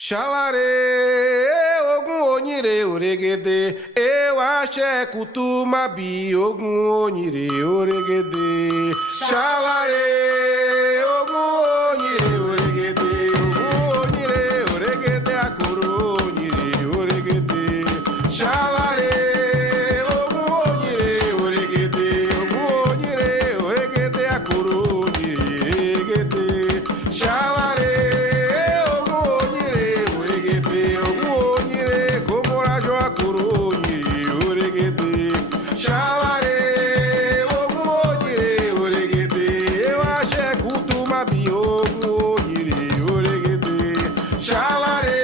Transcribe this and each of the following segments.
Xalare, ogun onire oregede, eu axé kutumabi, ogun onire oregede. Xalare, ogun onire oregede, ogun onire oregede, akoro onire oregede. Xalare, ogun onire oregede, ogun onire oregede, akoro onire oregede. Xalare, akoro onire oregede. Xalare, ogun onire oregede, eu axé kutumabi, ogun onire oregede. Xalare,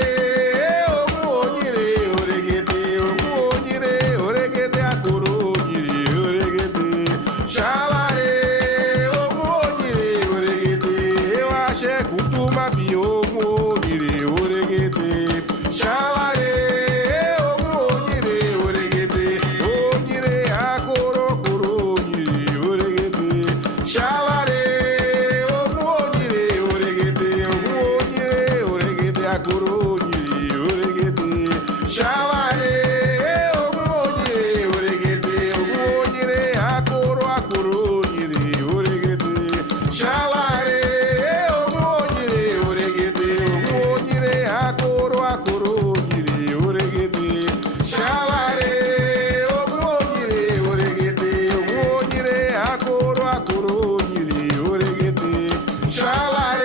ogun onire oregede, ogun onire oregede, akoro onire oregede. Xalare, ogun onire oregede, eu axé kutumabi, ogun onire oregede. Xalare, akoro onire oregede. Xalare, ogun onire oregede, ogun onire, akoro onire oregede. Xalare, ogun onire oregede, ogun onire, akoro onire oregede. Xalare, ogun onire oregede, ogun onire, akoro onire oregede. Xalare,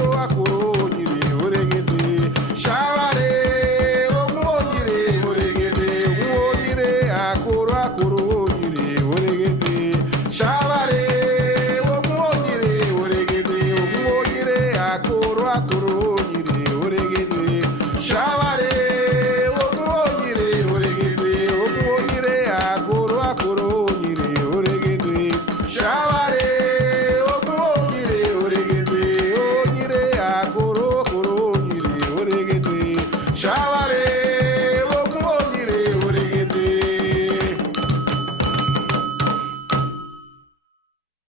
akoro onire oregede. Xalare, ogun onire oregede, ogun onire, akoro onire oregede. Xalare, ogun onire oregede, ogun onire, akoro